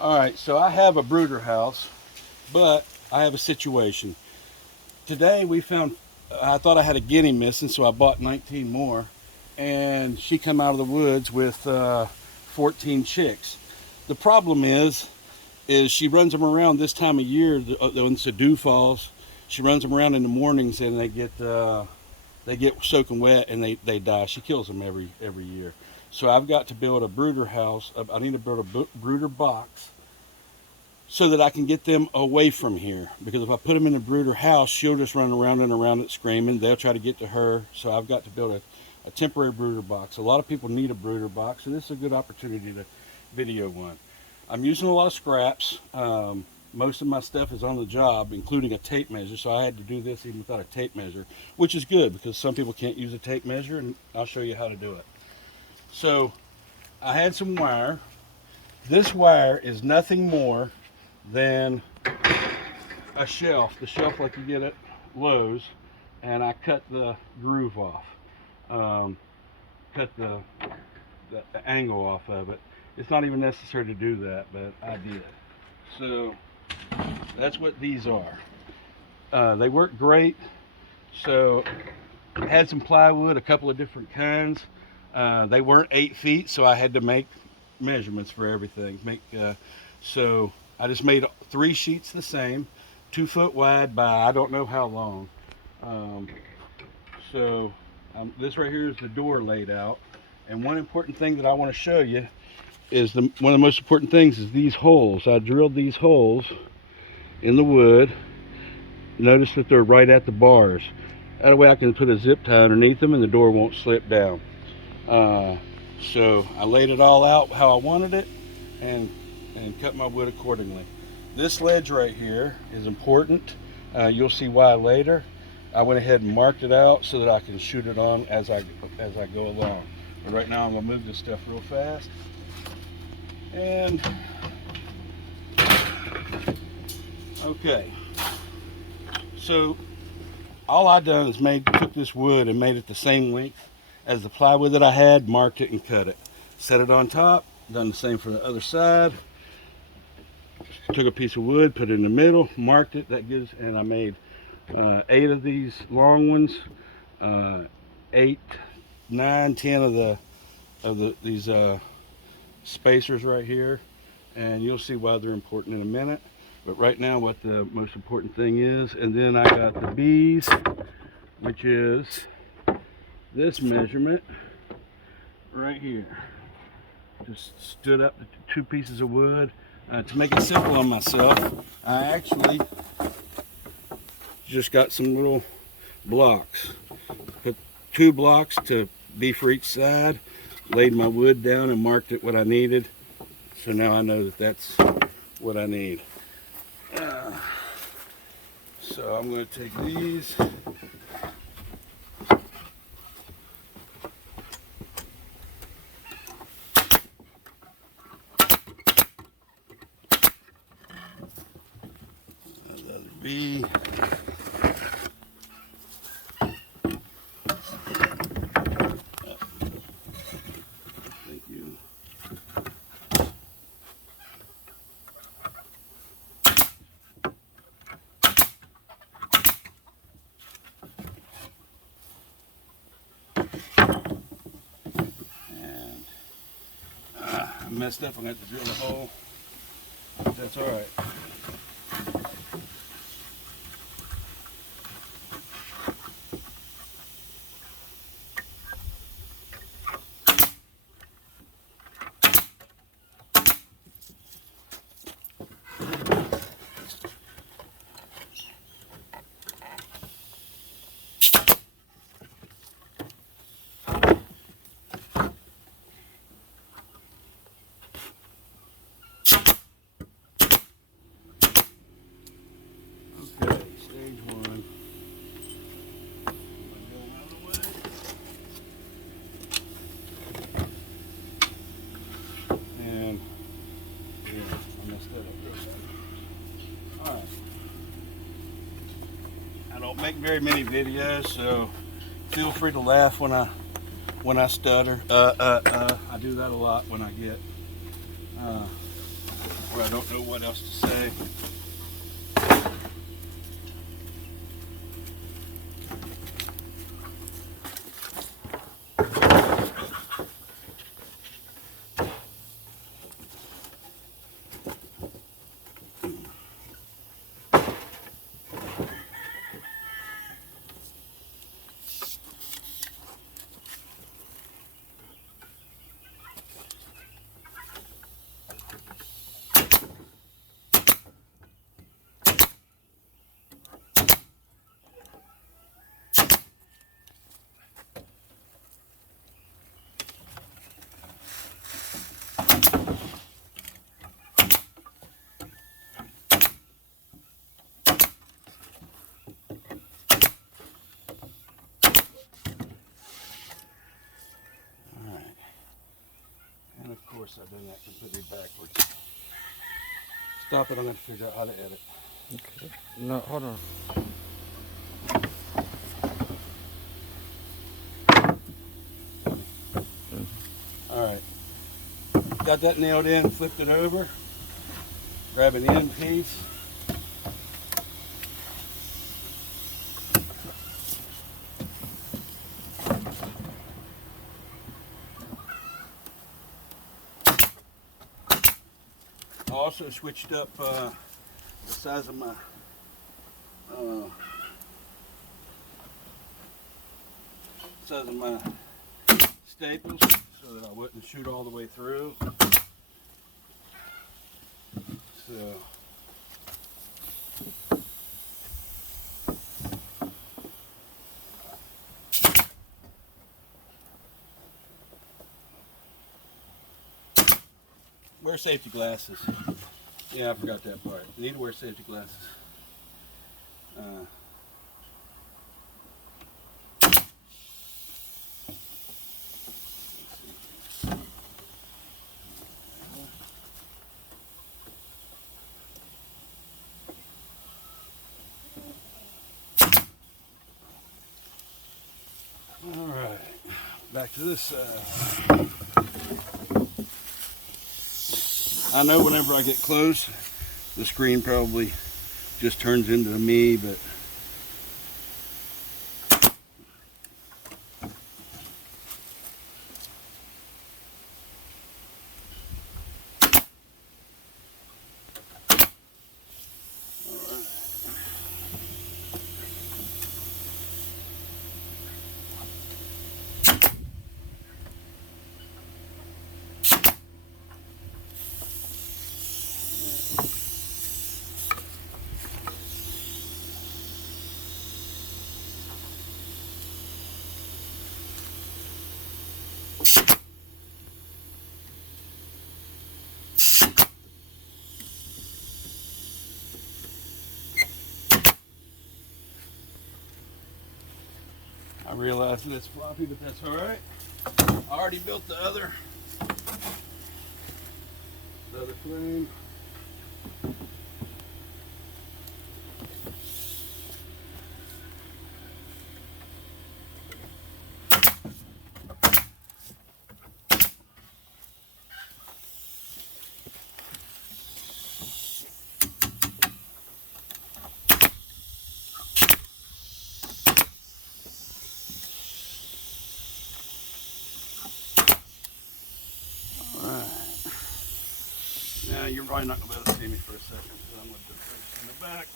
Alright, so I have a brooder house, but I have a situation. Today we found, I thought I had a guinea missing, so I bought 19 more. And she come out of the woods with 14 chicks. The problem is she runs them around this time of year, when the dew falls. She runs them around in the mornings and they get soaking wet and they die. She kills them every year. So I've got to build a brooder house. I need to build a brooder box so that I can get them away from here. Because if I put them in a brooder house, she'll just run around and around it screaming. They'll try to get to her. So I've got to build a temporary brooder box. A lot of people need a brooder box, so this is a good opportunity to video one. I'm using a lot of scraps. Most of my stuff is on the job, including a tape measure, so I had to do this even without a tape measure, which is good because some people can't use a tape measure, and I'll show you how to do it. So I had some wire. This wire is nothing more than a shelf, the shelf like you get at Lowe's, and I cut the groove off, cut the angle off of it. It's not even necessary to do that, but I did. So that's what these are. They work great. So I had some plywood, a couple of different kinds. They weren't 8 feet, so I had to make measurements for everything. So I just made 3 sheets the same, 2 foot wide by I don't know how long. This right here is the door laid out. And one important thing that I want to show you is one of the most important things is these holes. I drilled these holes in the wood. Notice that they're right at the bars. That way I can put a zip tie underneath them and the door won't slip down. So I laid it all out how I wanted it and cut my wood accordingly. This ledge right here is important. You'll see why later. I went ahead and marked it out so that I can shoot it on as I go along. But right now I'm gonna move this stuff real fast. And okay, so all I done is took this wood and made it the same length as the plywood that I had, marked it and cut it. Set it on top, done the same for the other side. Took a piece of wood, put it in the middle, marked it, and I made 8 of these long ones, 8, 9, 10 of these spacers right here, and you'll see why they're important in a minute. But right now what the most important thing is, and then I got the B's, which is this measurement right here. Just stood up the 2 pieces of wood. To make it simple on myself, I actually just got some little blocks. Put 2 blocks to be for each side, laid my wood down and marked it what I needed. So now I know that that's what I need. So I'm going to take these. Another B. Thank you. I messed up. I'm going to have to drill a hole. But that's all right. Stage 1. And yeah, I messed that up. Alright. I don't make very many videos, so feel free to laugh when I stutter. I do that a lot when I get where I I don't know what else to say. And of course I've done that completely backwards. Stop it, I'm going to figure out how to edit. Okay. No, hold on. Alright. Got that nailed in, flipped it over. Grab an end piece. I also switched up the size of my staples so that I wouldn't shoot all the way through. So wear safety glasses. Yeah, I forgot that part. You need to wear safety glasses. All right, back to this side. I know whenever I get close, the screen probably just turns into me, but I realize that it's floppy, but that's all right. I already built the other frame. Now you're probably not going to be able to see me for a second because I'm going to do this in the back.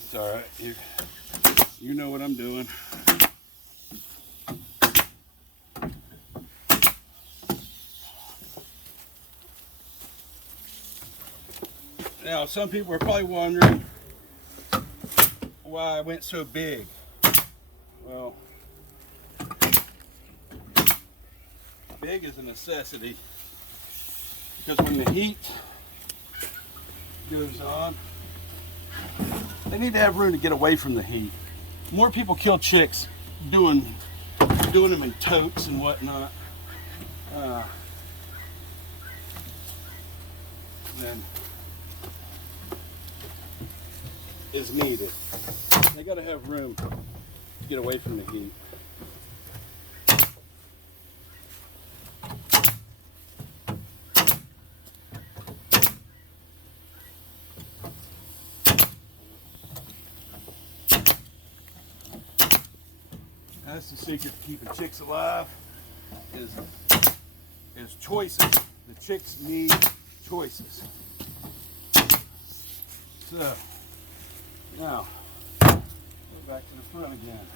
It's all right. You know what I'm doing. Now, some people are probably wondering why I went so big. Well, big is a necessity because when the heat goes on, they need to have room to get away from the heat. More people kill chicks doing them in totes and whatnot than is needed. They got to have room to get away from the heat. That's the secret to keeping chicks alive, is choices. The chicks need choices. So, now, go back to the front again.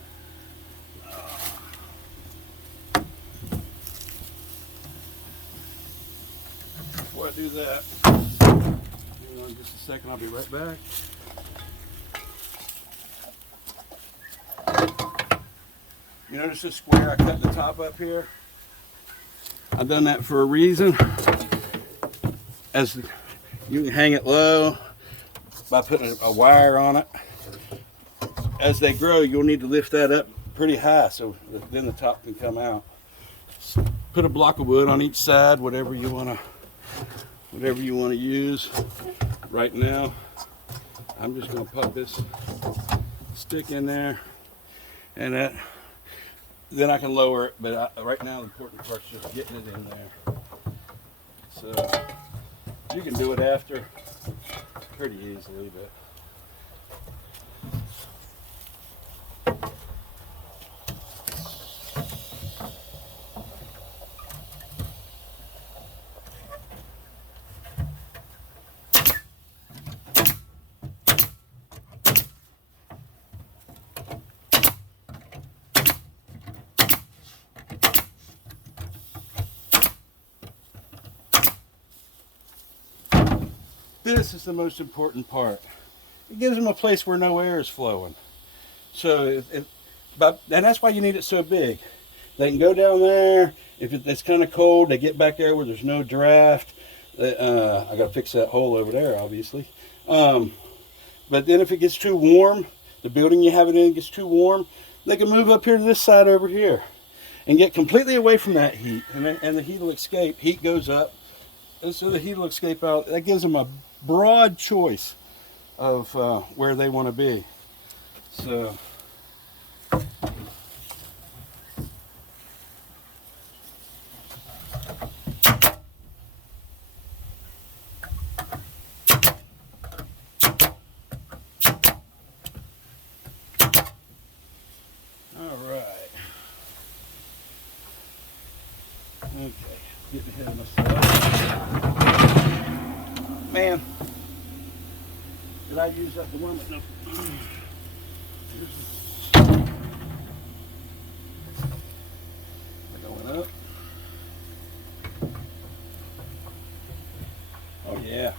Before I do that, hang on just a second, I'll be right back. You notice this square I cut the top up here? I've done that for a reason. As you can hang it low by putting a wire on it. As they grow, you'll need to lift that up pretty high so then the top can come out. Put a block of wood on each side, whatever you want to use. Right now, I'm just going to put this stick in there, and then I can lower it. But right now, the important part is just getting it in there. So you can do it after pretty easily, but. This is the most important part. It gives them a place where no air is flowing. So, and that's why you need it so big. They can go down there. If it's kind of cold, they get back there where there's no draft. I got to fix that hole over there, obviously. But then if it gets too warm, the building you have it in gets too warm, they can move up here to this side over here and get completely away from that heat. And the heat will escape. Heat goes up. And so the heat will escape out. That gives them a broad choice of where they want to be. So all right. Okay, getting ahead of myself. Man, did I use up the one? No. Going up. Oh yeah.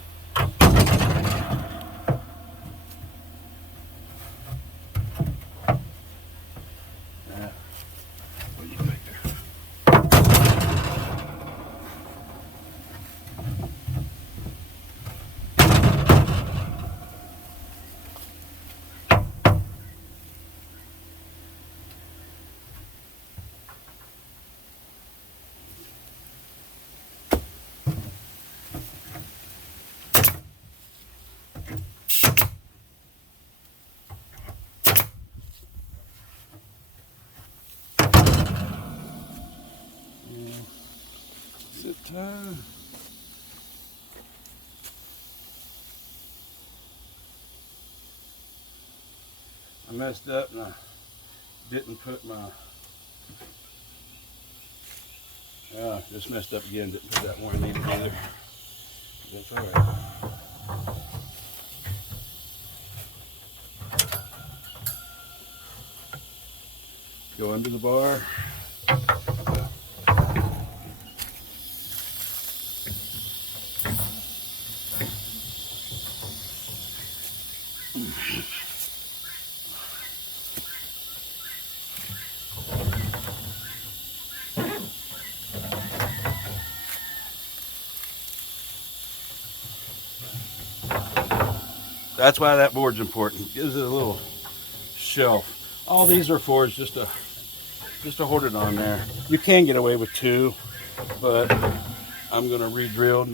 What do you think there? Zip tie. I messed up and I didn't put my, just messed up again, didn't put that one needed either. That's all right. Go under the bar. That's why that board's important. It gives it a little shelf. All these are for is just to hold it on there. You can get away with two, but I'm gonna re-drill.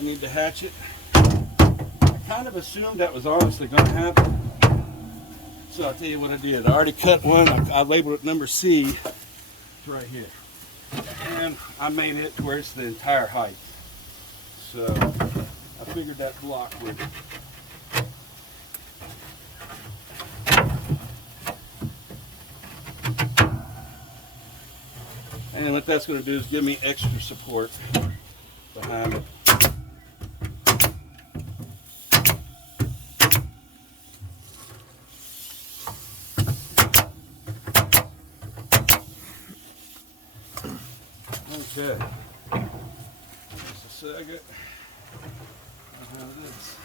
I need to hatch it. I kind of assumed that was honestly going to happen. So I'll tell you what I did. I already cut one. I labeled it number C. It's right here. And I made it to where it's the entire height. So I figured that block would. And what that's going to do is give me extra support behind it. Okay. Just a second. I'll have this.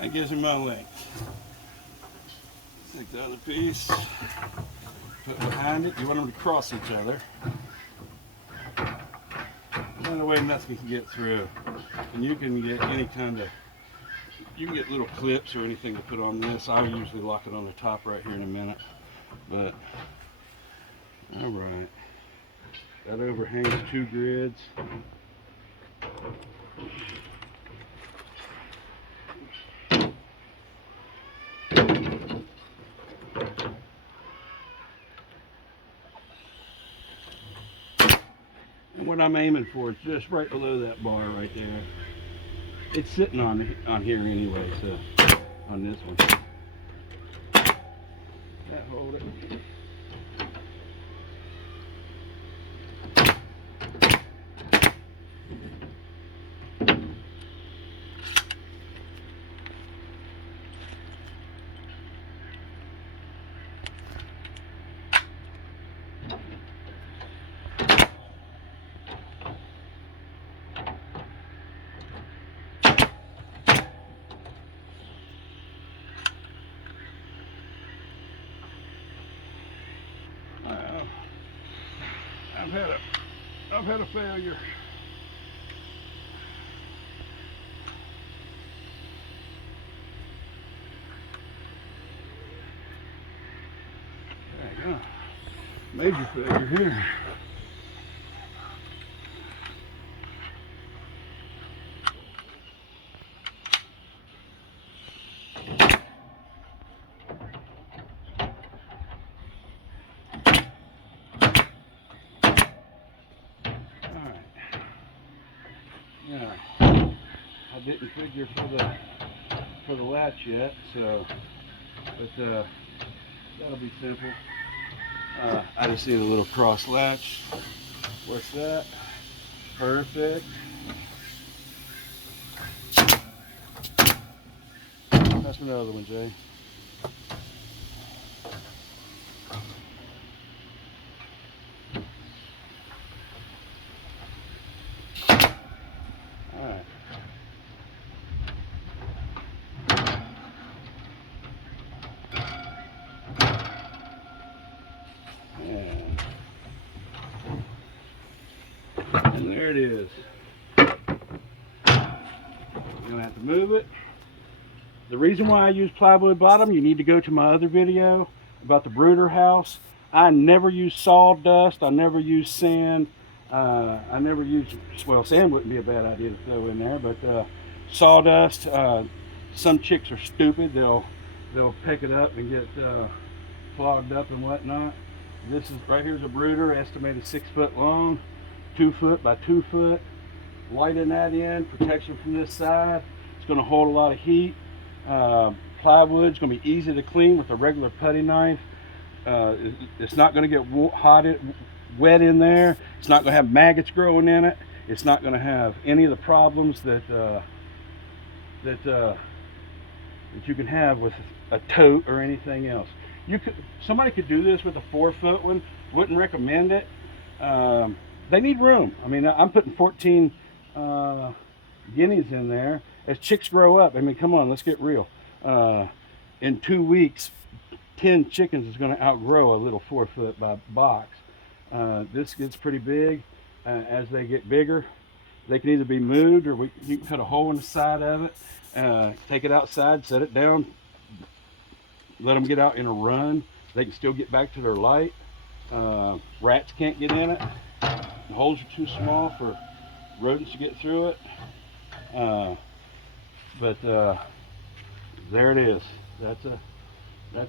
That gives me my length. Take the other piece, put it behind it. You want them to cross each other. That way nothing can get through. And you can get any kind of, you can get little clips or anything to put on this. I usually lock it on the top right here in a minute. But, all right. That overhangs 2 grids. And what I'm aiming for is just right below that bar right there. It's sitting on here anyway, so on this one. That hold it. I've had a failure. There you go. Major failure here. Yeah, I didn't figure for the latch yet, so but that'll be simple. I just need a little cross latch. What's that? Perfect. That's another one, Jay. And there it is. You're gonna have to move it. The reason why I use plywood bottom, you need to go to my other video about the brooder house. I never use sawdust. I never use sand. I never use, well, sand wouldn't be a bad idea to throw in there, but sawdust. Some chicks are stupid. They'll pick it up and get clogged up and whatnot. This is right here's a brooder, estimated 6 foot long, 2 foot by 2 foot. Lighten that in, protection from this side. It's going to hold a lot of heat. Plywood's going to be easy to clean with a regular putty knife. It's not going to get wet in there. It's not going to have maggots growing in it. It's not going to have any of the problems that you can have with a tote or anything else. Somebody could do this with a 4 foot one. Wouldn't recommend it. they need room. I mean, I'm putting 14 guineas in there. As chicks grow up, I mean, come on, let's get real. In 2 weeks, 10 chickens is going to outgrow a little 4 foot by box. This gets pretty big. As they get bigger, they can either be moved or you can cut a hole in the side of it, take it outside, set it down, let them get out in a run. They can still get back to their light. Rats can't get in it. The holes are too small for rodents to get through it. But there it is. That's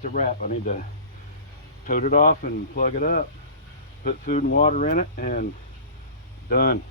a wrap. I need to tote it off and plug it up, put food and water in it, and done.